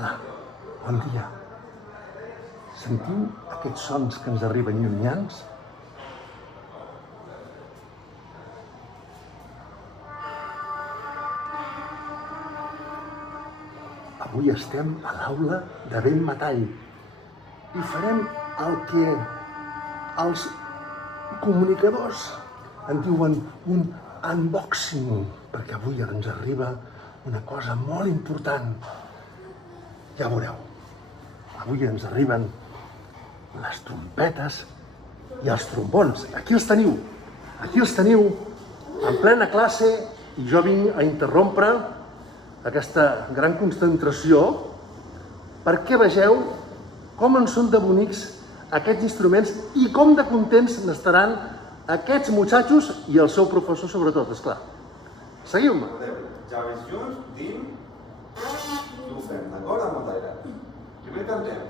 Hola, bon dia. Sentiu aquests sons que ens arriben llunyans? Avui estem a l'aula de vent metall i farem el que els comunicadors en diuen un unboxing, perquè avui ens arriba una cosa molt important. Ja veureu, avui ens arriben les trompetes i els trombons. Aquí els teniu, en plena classe, i jo vinc a interrompre aquesta gran concentració perquè vegeu com en són de bonics aquests instruments i com de contents n'estaran aquests muchachos i el seu professor sobretot, esclar. Seguiu-me. Llaves junts, dim, i ho fem, d'acord? Amb el aire. Primer cantem.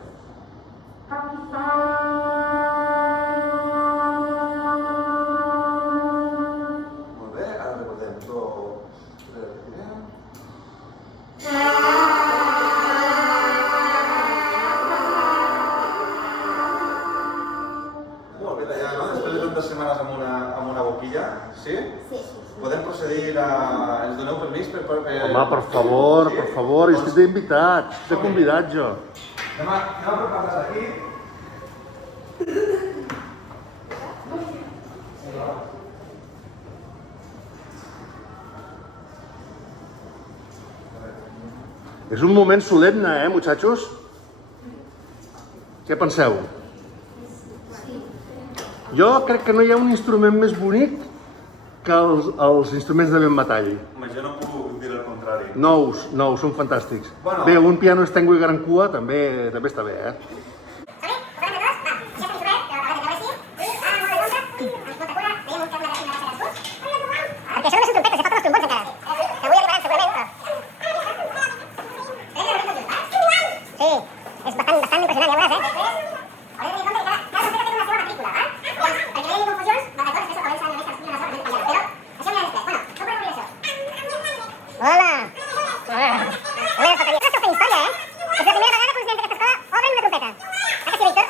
Molt bé, ara recordem. Molt bé, ja, no? Després de tantes setmanes amb una boquilla, sí? Sí. Podem procedir a... Ens doneu permís per... Home, per favor, estic d'invitat, estic de convidat jo. Anem a preparar-nos aquí. És un moment solemne, muchachos? Què penseu? Jo crec que no hi ha un instrument més bonic que els instruments de vent metall. Home, jo no puc dir el contrari. Nous, són fantàstics. Bueno. Bé, un piano estengo i gran cua també està bé, Perquè això no són trompetes, se falten els trombons encara. Que avui arribaran segurament. Sí, és bastant impressionant, ja veuràs, Haureu de tenir en compte que cada trompeta té una seva matrícula, Perquè no hi hagi confusions, doncs després comencen a néixer una sola matrícula. Però això anirà després. Bueno, com podem obrir això? Hola! Només faltaria. Això és fent història, És la primera vegada que els nens d'aquesta escola obren una trompeta. Ah, que sí, Víctor?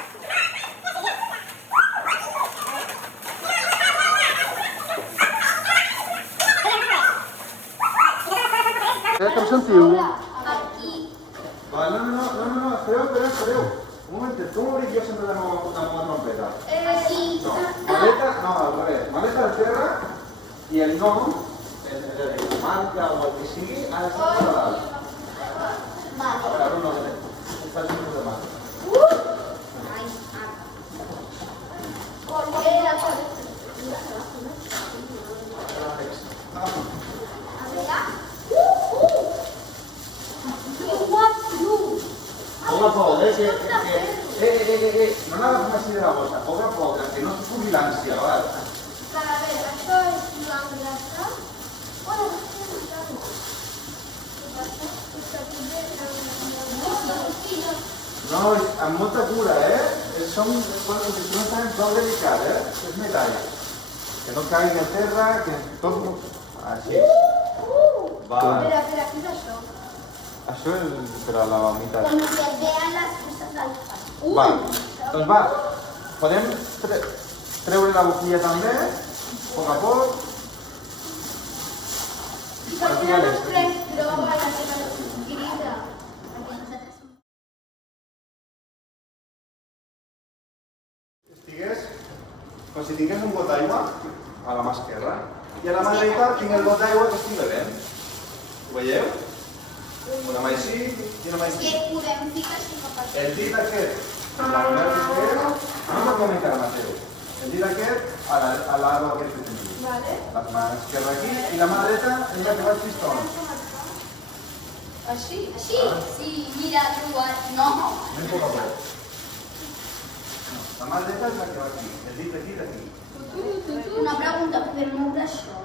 Que em sentiu? No, espereu. Un momentet, com obrim jo sempre la meva trompeta? No, maleta, no, al revés. Maleta al terra i el nom, el marca o el que sigui, ha de ser a dalt. A veure, no, faig un de mà. Poc a poc, no n'agafem així de la bossa, poc a poc, que no es pugui l'ànsia, val? A ver, això és l'engrasat. No, amb molta cura, Són instruments prou delicats, És metall. Que no caigui a terra, que tot... Així. Va. Espera, què és això? Això és per a la meitat. Com que es vean les coses del pas. Va, doncs va. Podem treure la boquilla també, a poc a poc. I per què no es pren prova la seva grida? Estigués com si tingués un got d'aigua a la mà esquerra i a la mà dreta tinc el got d'aigua que estic bevent. Ho veieu? Una mà així i una mà així. Que podem ficar així no per El dit aquest, la mà esquerra, no m'ho encara Mateu. El dit aquest a l'aro aquest que tenim. La mà esquerra aquí i la mà dreta en la que va el pistó. Així? Així? Sí, mira, trobat. No. Anem poc a poc. La mà dreta és la que va aquí, el dit aquí i aquí. Una pregunta, podem moure això?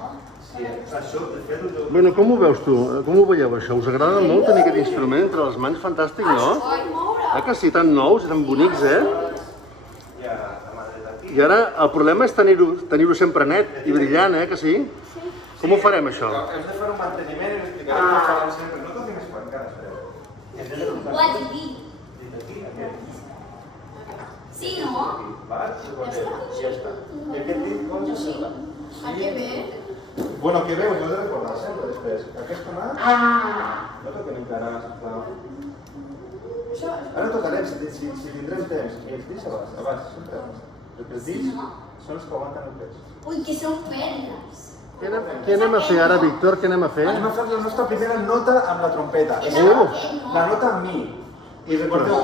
Sí, això, de fet, Bueno, com ho veus tu? Com ho veieu això? Us agrada molt tenir aquest instrument entre les mans? Fantàstic, no? Que sí, tan nous i tan bonics, i ara la mà dreta aquí. I ara el problema és tenir-ho sempre net i brillant, que sí? Com ho farem, això? Hem de fer un manteniment i l'explicarem com ho farem sempre. No toquem més quan, encara, espereu. Ho haig de dir. Sí, no? Val? Ja està. I aquest dit, com Jo sí. A què ve? Bueno, que veus, no he de recordar sempre després. Aquesta mà, no toquem encara, sisplau. Ara tocarem, si tindrem temps. I els dits abans, sempre abans. Perquè els dits són els que aguanten el pes. Ui, que són perles. Què anem a fer ara, Víctor? Què anem a fer? Anem a fer la nostra primera nota amb la trompeta. La nota amb mi. I recordeu,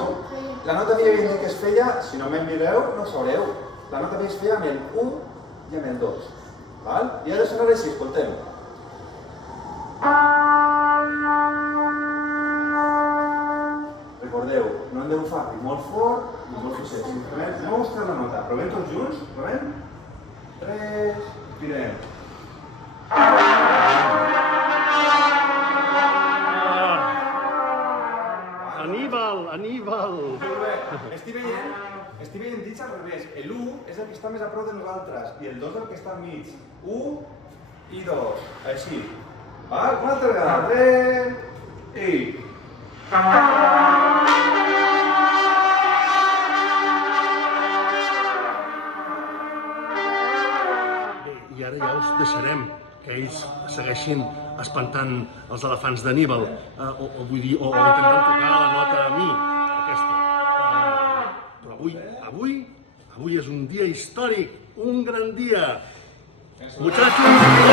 la nota mi havia dit que es feia, si no me'n mireu, no ho sabreu. La nota mi es feia amb el 1 i amb el 2. Val? I ara sonarà així, escoltem. Recordeu, no hem de bufar ni molt fort ni molt fluixet. Simplement anem a buscar la nota. Provem tots junts, provem. 3, respirem. Aníbal! Molt bé. Estic veient dits al revés. El 1 és el que està més a prop de nosaltres i el 2 el que està al mig. 1 i 2. Així. Val? Una altra vegada. 3 i... I ara ja us deixarem que ells segueixin espantant els elefants d'Aníbal, o intentant tocar la nota a mi, aquesta. Però avui és un dia històric, un gran dia. Muchachos!